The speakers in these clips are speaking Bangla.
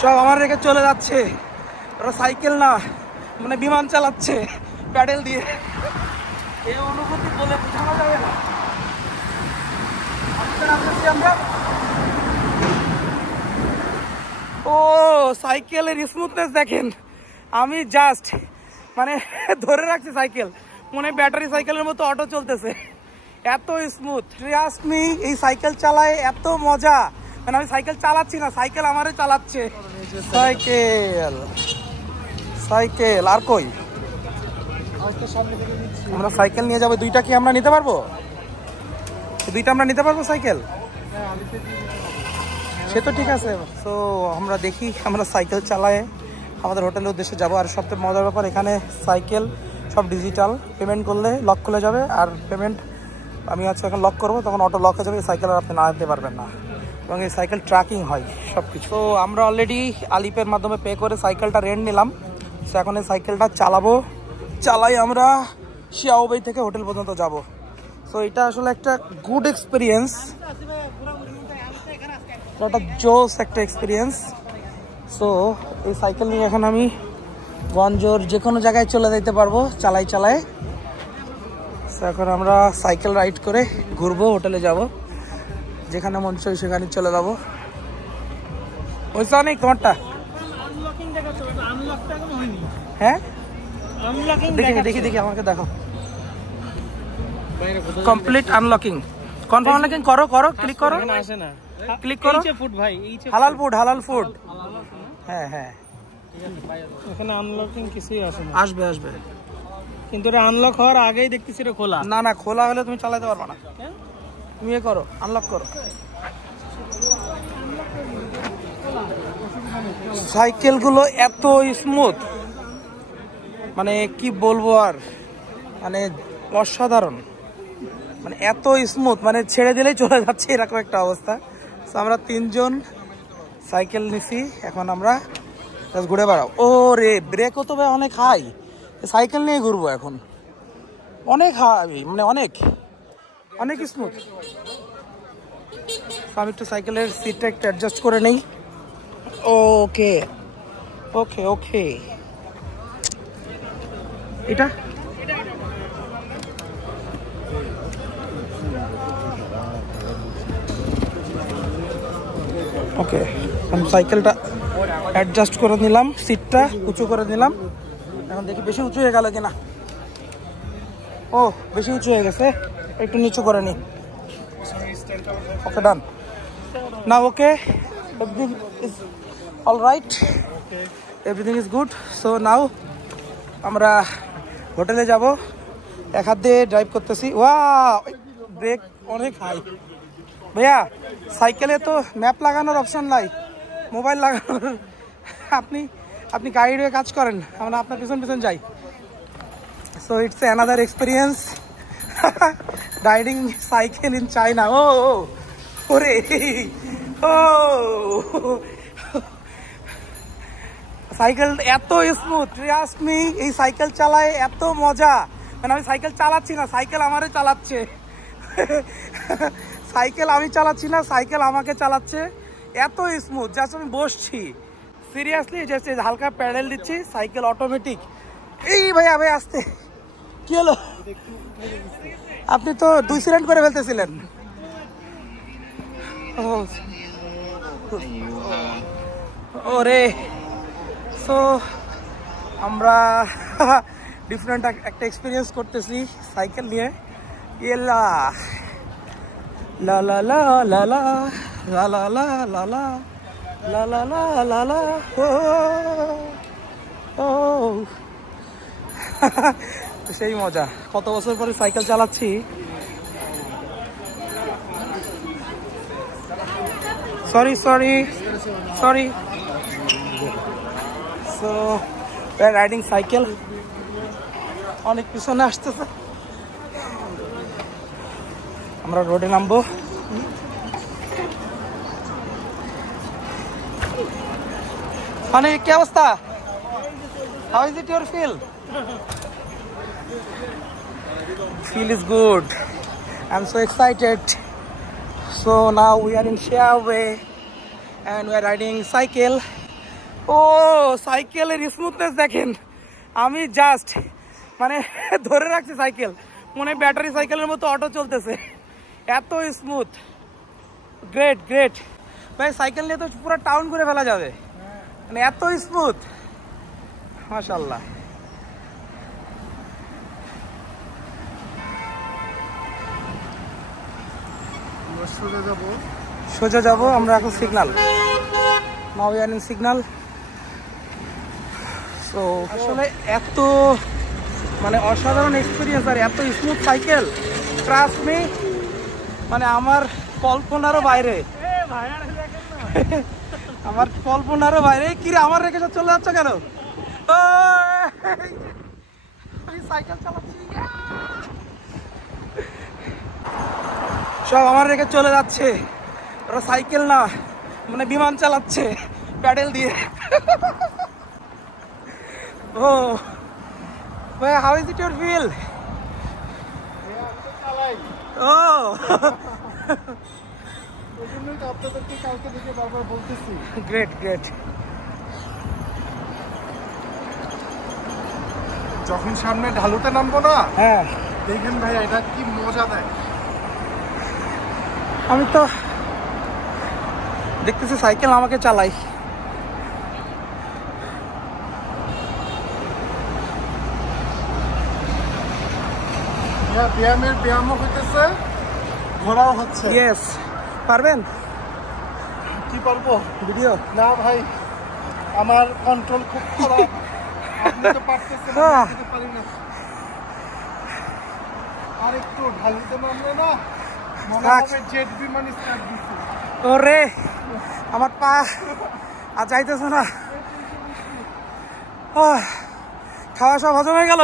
সব আমার রেখে চলে যাচ্ছে। ওরা সাইকেল না মানে বিমান চালাচ্ছে প্যাডেল দিয়ে। এই অনুভূতি বলে বোঝানো যাবে না। আমরা ও সাইকেলের স্মুথনেস দেখেন। আমি জাস্ট মানে ধরে রাখছি সাইকেল, মনে ব্যাটারি সাইকেলের মতো অটো চলতেছে, এত স্মুথ। ট্রাস্ট মি, এই সাইকেল চালায় এত মজা। মানে আমি সাইকেল চালাচ্ছি না, সাইকেল আমারে চালাচ্ছে। সাইকেল সাইকেল আর কই, আমরা সাইকেল নিয়ে যাবো। দুইটা কি আমরা নিতে পারবো? দুইটা আমরা নিতে পারবো সাইকেল? সে তো ঠিক আছে। তো আমরা দেখি, আমরা সাইকেল চালায় আমাদের হোটেলের উদ্দেশ্যে যাব। আর সবচেয়ে মজার ব্যাপার, এখানে সাইকেল সব ডিজিটাল, পেমেন্ট করলে লক খুলে যাবে। আর পেমেন্ট আমি আজকে এখন লক করবো, তখন অটো লক হয়ে যাবে, সাইকেল আর আপনি নিতে পারবেন না। এবং এই সাইকেল ট্র্যাকিং হয় সব কিছু। তো আমরা অলরেডি আলিপের মাধ্যমে পে করে সাইকেলটা রেন্ট নিলাম। সো এখন এই সাইকেলটা চালাই আমরা শিয়াওবাই থেকে হোটেল পর্যন্ত যাব। সো এটা আসলে একটা গুড এক্সপিরিয়েন্স, একটা জোস একটা এক্সপিরিয়েন্স। সো এই সাইকেল নিয়ে এখন আমি গঞ্জর যে কোনো জায়গায় চলে যেতে পারবো চালাই। সো এখন আমরা সাইকেল রাইড করে ঘুরবো, হোটেলে যাব, যেখানে মন চাই সেখানে চলে যাবো। ওইসব নেই তোমারটা? হ্যাঁ দেখি আমাকে দেখো। কমপ্লিট আনলকিং, কনফার্ম আনলকিং করো, ক্লিক করো, ক্লিক করো। হালাল ফুড। হ্যাঁ এখানে আনলকিং কিছুই আসে না। আসবে কিন্তু এটা আনলক হওয়ার আগেই দেখতেছি এটা খোলা। না খোলা হলে তুমি চালাতে পারবে না। তুমি এ করো, আনলক করো। সাইকেলগুলো এত স্মুথ, মানে কি বলবো আর, মানে অসাধারণ, মানে এত স্মুথ, মানে ছেড়ে দিলেই চলে যাচ্ছে এরকম একটা অবস্থা। তো আমরা 3 জন সাইকেল নিছি, এখন আমরা ঘুরে বেড়াও। ও রে, ব্রেকও তো ভাই অনেক হাই, সাইকেল নিয়ে ঘুরবো এখন। অনেক হাই, মানে অনেক স্মুথ। আমি একটু সাইকেলের সিটটা একটু অ্যাডজাস্ট করে নেই। ওকে এটা ওকে, আমি সাইকেলটা অ্যাডজাস্ট করে নিলাম, সিটটা উঁচু করে নিলাম। এখন দেখি বেশি উঁচু হয়ে গেল কিনা। ও বেশি উঁচু হয়ে গেছে, একটু নিচু করে নি। ওকে ডান না, ওকে everything is all right, everything is good. So now আমরা হোটেলে যাব। এক হাত দিয়ে ড্রাইভ করতেছি। ওয়াও, ব্রেক অনেক হাই। ভাইয়া সাইকেলে তো ম্যাপ লাগানোর অপশন নাই, মোবাইল লাগানোর। আপনি গাইড হয়ে কাজ করেন, আমরা আপনার পিছন যাই। So it's another experience riding cycle in China. ওরে সাইকেল এত স্মুথ, ট্রাস্ট মি, এই সাইকেল চালায় এত মজা। মানে আমি সাইকেল চালাচ্ছি না, সাইকেল আমারে চালাচ্ছে। সাইকেল আমি চালাচ্ছি না, সাইকেল আমাকে চালাচ্ছে, এত স্মুথ। জাস্ট আমি বসছি, সিরিয়াসলি জাস্ট হালকা প্যাডেল দিচ্ছি, সাইকেল অটোমেটিক। এই ভাইয়া আসতে কি হলো? আপনি তো 2 সিলিন্ডার করে ফেলতেছিলেন। ওরে, সো আমরা ডিফারেন্ট একটা এক্সপিরিয়েন্স করতেছি সাইকেল নিয়ে। ইয়েলা লা লা লা লা লা লা লা লা লা লা লা লা লা লা লা ও সেই মজা। কত বছর পরে সাইকেল চালাচ্ছি। সরি সো রাইডিং সাইকেল, অনেক পিছনে আসতেছে। আমরা রোডে নামবো। মানে কি অবস্থা? How is it your feel? Feel is good. I'm so excited. So now we are in Xiaowei and we are riding cycle. ও সাইকেলের স্মুথনেস দেখেন, আমি জাস্ট মানে ধরে রাখছি সাইকেল, মনে হয় ব্যাটারি সাইকেলের মতো অটো চলতেছে, এত স্মুথ। গ্রেট গ্রেট ভাই, সাইকেল নিয়ে তো পুরো টাউন ঘুরে ফেলা যাবে, মানে এত স্মুথ, মাশাআল্লাহ। সোজা যাব আমরা এখন signal, now we are in signal. So আসলে এত মানে অসাধারণ এক্সপিরিয়েন্স আর এত স্মুথ সাইকেল, ট্রাস্ট মি, মানে আমার কল্পনারও বাইরে, আমার কল্পনারও বাইরে। কিরে আমার রেখে চলে যাচ্ছ কেন? আমি সাইকেল চালাচ্ছি, সব আমার রেখে চলে যাচ্ছে, ওরা সাইকেল না মানে বিমান চালাচ্ছে প্যাডেল দিয়ে। ও ভাই, how is it your feel? ও গ্রেট গ্রেট। যখন সামনে ঢালুতে নামবো না, হ্যাঁ দেখেন ভাই এটা কি মজা দেয়। আমি তো দেখতেছি সাইকেল আমাকে চালাই। ব্যায়ামের ব্যায়ামও হইতেছে, ঘোরাও হচ্ছে। ইয়েস, পারবেন? কি পারবো? ভিডিও না ভাই, আমার কন্ট্রোল খুব খারাপ। আপনি তো পারতেছেন, আমি তো পারি না। আর একটু ঢালুতে নামলে না মনে হবে জেট বিমান স্টার্ট দিচ্ছে। ওরে আমার পা আর যাইতেছে না। খাওয়া সব হজম হয়ে গেল,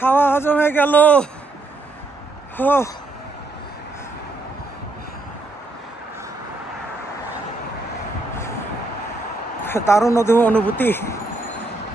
খাওয়া হজম হয়ে গেল। দারুণ অনুভূতি,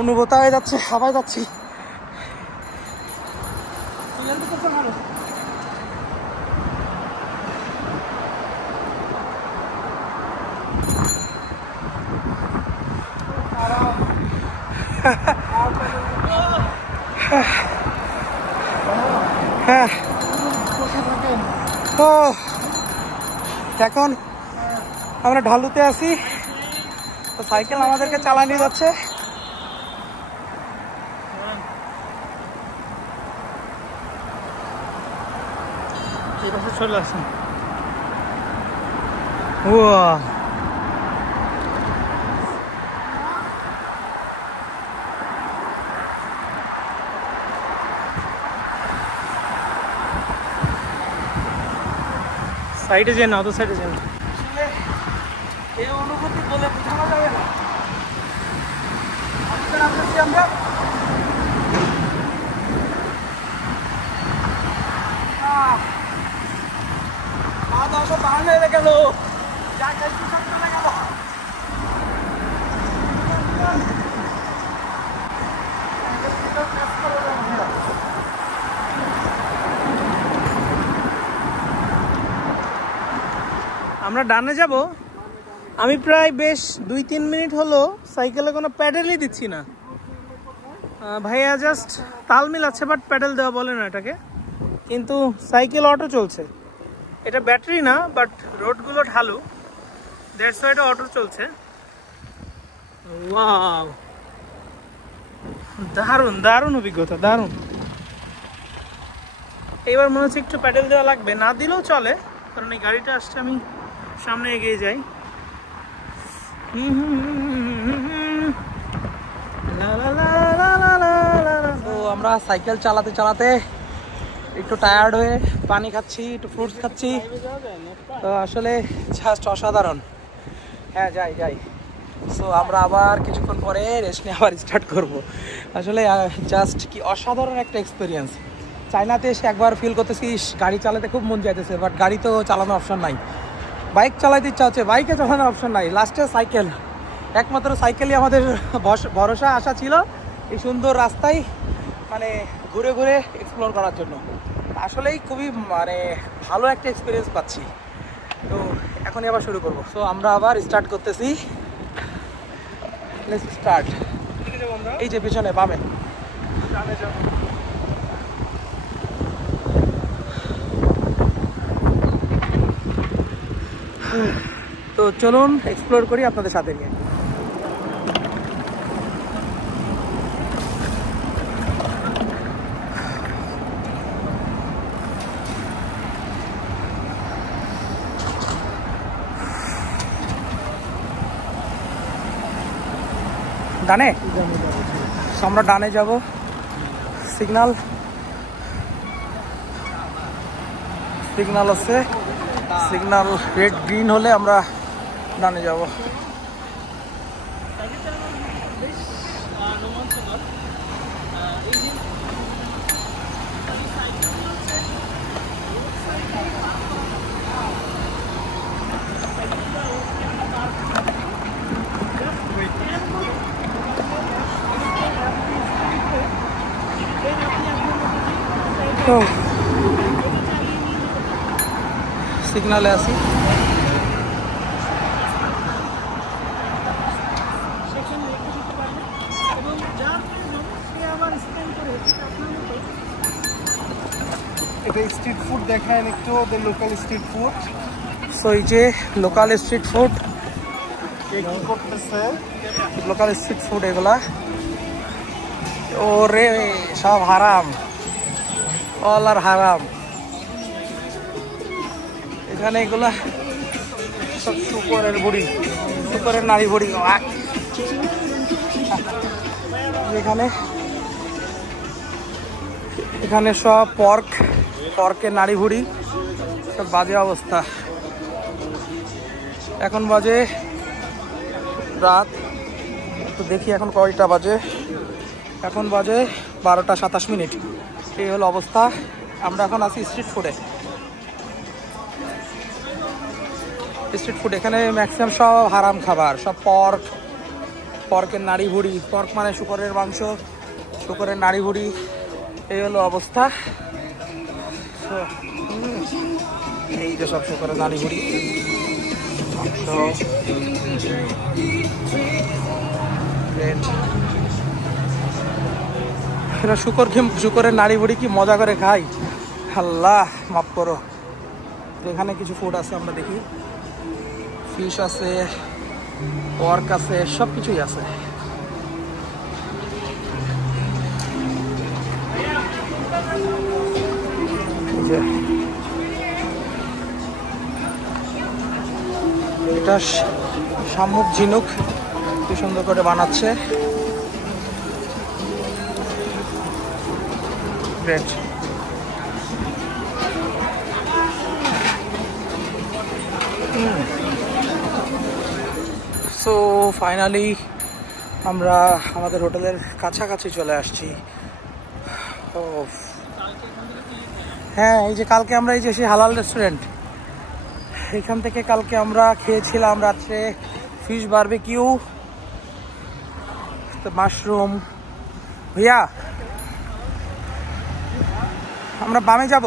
অনুভূত হয়ে যাচ্ছে, হাওয়ায় যাচ্ছি। হ্যাঁ, এখন আমরা ঢালুতে আছি, তো সাইকেল আমাদেরকে চালা নিয়ে যাচ্ছে। চলে আসুন। সাইডে যে না, অত সাইডে যে না। এই অনুভূতি বলে বোঝানো যাবে না। আমরা খাওয়া দাওয়া সব বাহান হয়ে গেল, যা খাইছি সব চলে গেল। আমরা ডানে যাব। আমি প্রায় বেশ 2-3 মিনিট হলো সাইকেলে কোনো প্যাডেলই দিচ্ছি না। ভাইয়া জাস্ট তাল মিলাচ্ছে, বাট প্যাডেল দেওয়া বলে না এটাকে, কিন্তু সাইকেল অটো চলছে। এটা ব্যাটারি না, বাট রোডগুলো ঢালু, দ্যাটস ওয়াই এটা অটো চলছে। ওয়াও, দারুণ দারুণ অভিজ্ঞতা, দারুণ। এইবার মনে হচ্ছে একটু প্যাডেল দেওয়া লাগবে, না দিলেও চলে, কারণ এই গাড়িটা আসছে, আমি সামনে এগিয়ে যাই। তো আমরা সাইকেল চালাতে চালাতে একটু টায়ার্ড হয়ে পানি খাচ্ছি, একটু ফ্রুটস খাচ্ছি, তো আসলে জাস্ট অসাধারণ। হ্যাঁ যাই যাই। সো আমরা আবার কিছুক্ষণ পরে রেস্ট নিয়ে আবার স্টার্ট করব। আসলে জাস্ট কি অসাধারণ একটা এক্সপিরিয়েন্স। চায়নাতে এসে একবার ফিল করতেছি গাড়ি চালাতে খুব মন চাইতেছে, বাট গাড়ি তো চালানোর অপশন নাই। বাইক চালাতে ইচ্ছা হচ্ছে, বাইকে চালানোর অপশন নাই, লাস্টে সাইকেল, একমাত্র সাইকেলই আমাদের ভরসা আশা ছিল এই সুন্দর রাস্তায় মানে ঘুরে ঘুরে এক্সপ্লোর করার জন্য। আসলেই খুবই মানে ভালো একটা এক্সপিরিয়েন্স পাচ্ছি। তো এখনই আবার শুরু করবো। সো আমরা আবার স্টার্ট করতেছি। Let's start. এই যে পিছনে বামে তো চলুন এক্সপ্লোর করি আপনাদের সাথে নিয়ে। ডানে আমরা ডানে যাব। সিগন্যাল আছে, সিগন্যাল রেড গ্রিন হলে আমরা ডানে যাব। তো সিগনালে আছি। এটা স্ট্রিট ফুড দেখায় একটু, ওদের লোকাল স্ট্রিট ফুড। সো এই যে লোকাল স্ট্রিট ফুড, কে কি করতেছে? লোকাল স্ট্রিট ফুড এগুলা। ওরে সব হারাম, অল আর হারাম। এখানে এগুলা সব শুকরের বুড়ি, শুকরের নারী বুড়ি। এখানে সব পর্কের নারী ভুড়ি, সব বাজে অবস্থা। এখন বাজে রাত, তো দেখি এখন কয়টা বাজে। এখন বাজে 12টা 27 মিনিট। এই হলো অবস্থা। আমরা এখন আছি স্ট্রিট ফুডে। স্ট্রিট ফুড এখানে ম্যাক্সিমাম সব হারাম খাবার, সব পর্কের নাড়ি ভুড়ি। পর্ক মানে শুকরের মাংস, শুকরের নাড়ি ভুড়ি। এই হলো অবস্থা। এই যে সব শুকরের নাড়ি ভুড়ি মাংস। এরা শুকরের নাড়ি ভুড়ি কি মজা করে খাই, আল্লাহ মাফ করো। এখানে কিছু ফুড আছে, আমরা দেখি। ফিশ আছে, পর্ক আছে, সব কিছুই আছে। এটা শামুক ঝিনুক কি সুন্দর করে বানাচ্ছে। গ্রেট। সো ফাইনালি আমরা আমাদের হোটেলের কাছাকাছি চলে আসছি। হ্যাঁ, এই যে কালকে আমরা এই যে সেই হালাল রেস্টুরেন্ট, এখান থেকে কালকে আমরা খেয়েছিলাম রাত্রে ফিশ বারবিকিউ, মাশরুম। ভাইয়া আমরা বামে যাব,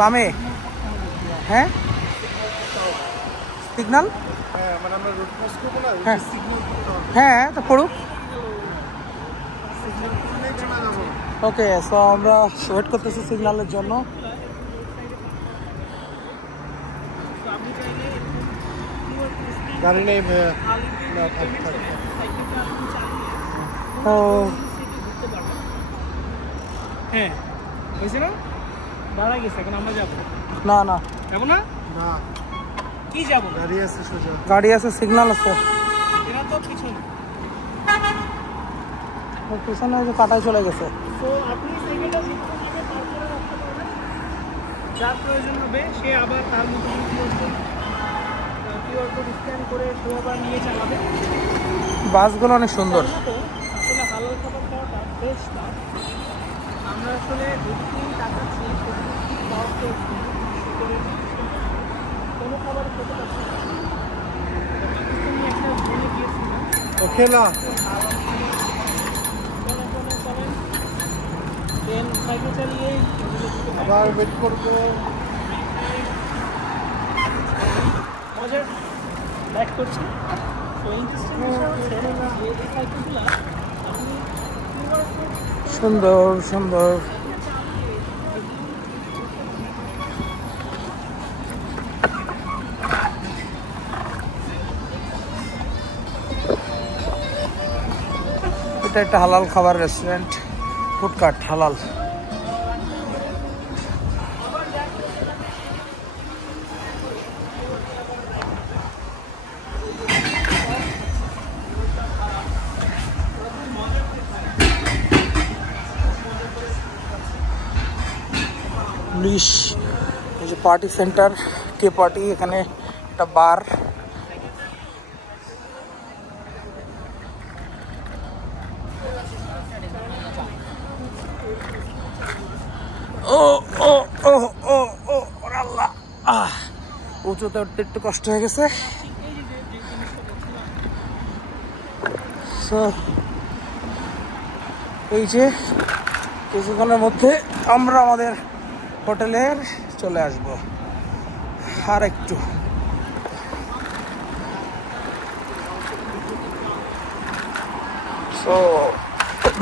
বামে। হ্যাঁ সিগন্যাল, হ্যাঁ মানে আমরা রোড ক্রস করব না, হ্যাঁ। সিগন্যাল দিতে হবে। হ্যাঁ তো পড়ুক। সিগন্যাল দিলেই জানা যাবে। ওকে, সো আমরা ওয়েট করতেছি সিগন্যালের জন্য। গাড়ি নেই ভাইয়া, না থাক থাক। ও হ্যাঁ হয়েছে না, দাঁড়া গেছে। এখন আমরা যাবো না না, যাবো না, না কি যাবো? গাড়ি আছে সোজা। গাড়ি আছে, সিগন্যাল আছে। এরা তো পিছনে। ওর পিছনে যে কাটায় চলে গেছে। তো আপনি সাইকেলটা যেখানে পার করে রাখতে পারবেন, যার প্রয়োজন হবে সে আবার তার মতো কিউআর কোড স্ক্যান করে সে আবার নিয়ে চালাবে। বাসগুলো অনেক সুন্দর। আসলে হালাল খাবার খাওয়াটা বেশ লাভ। আমরা আসলে যতদিন টাকাচ্ছি কোনো খাবার খেতে পারছি না। পাকিস্তানি একটা ফোনে গিয়েছিলাম, ওকে না দেন সাইকেল চালিয়ে আবার ওয়েট করবো। মজার ব্যাক করছি। তো ইন্টারেস্টিং বিষয় হচ্ছে যে এই সাইকেলগুলো আপনি সুন্দর সুন্দর। এটা একটা হালাল খাবার রেস্টুরেন্ট, ফুডকার্ট হালাল। পুলিশ, এই যে পার্টি সেন্টার, কে পার্টি, এখানে একটা বার। ও ও ও ও ও আল্লাহ, উঁচুতে উঠতে একটু কষ্ট হয়ে গেছে। এই যে কিছুক্ষণের মধ্যে আমরা আমাদের হোটেলের চলে আসব। আর একটু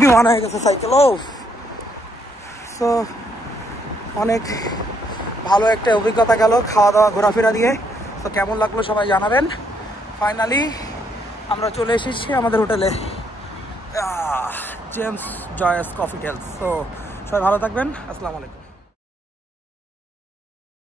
বিমান হয়ে গেছে সাইকেল। সো অনেক ভালো একটা অভিজ্ঞতা গেল খাওয়া দাওয়া ঘোরাফেরা দিয়ে। তো কেমন লাগলো সবাই জানাবেন। ফাইনালি আমরা চলে এসেছি আমাদের হোটেলে, জেমস জয়েস কফি টেলস। তো সবাই ভালো থাকবেন। আসসালামু আলাইকুম।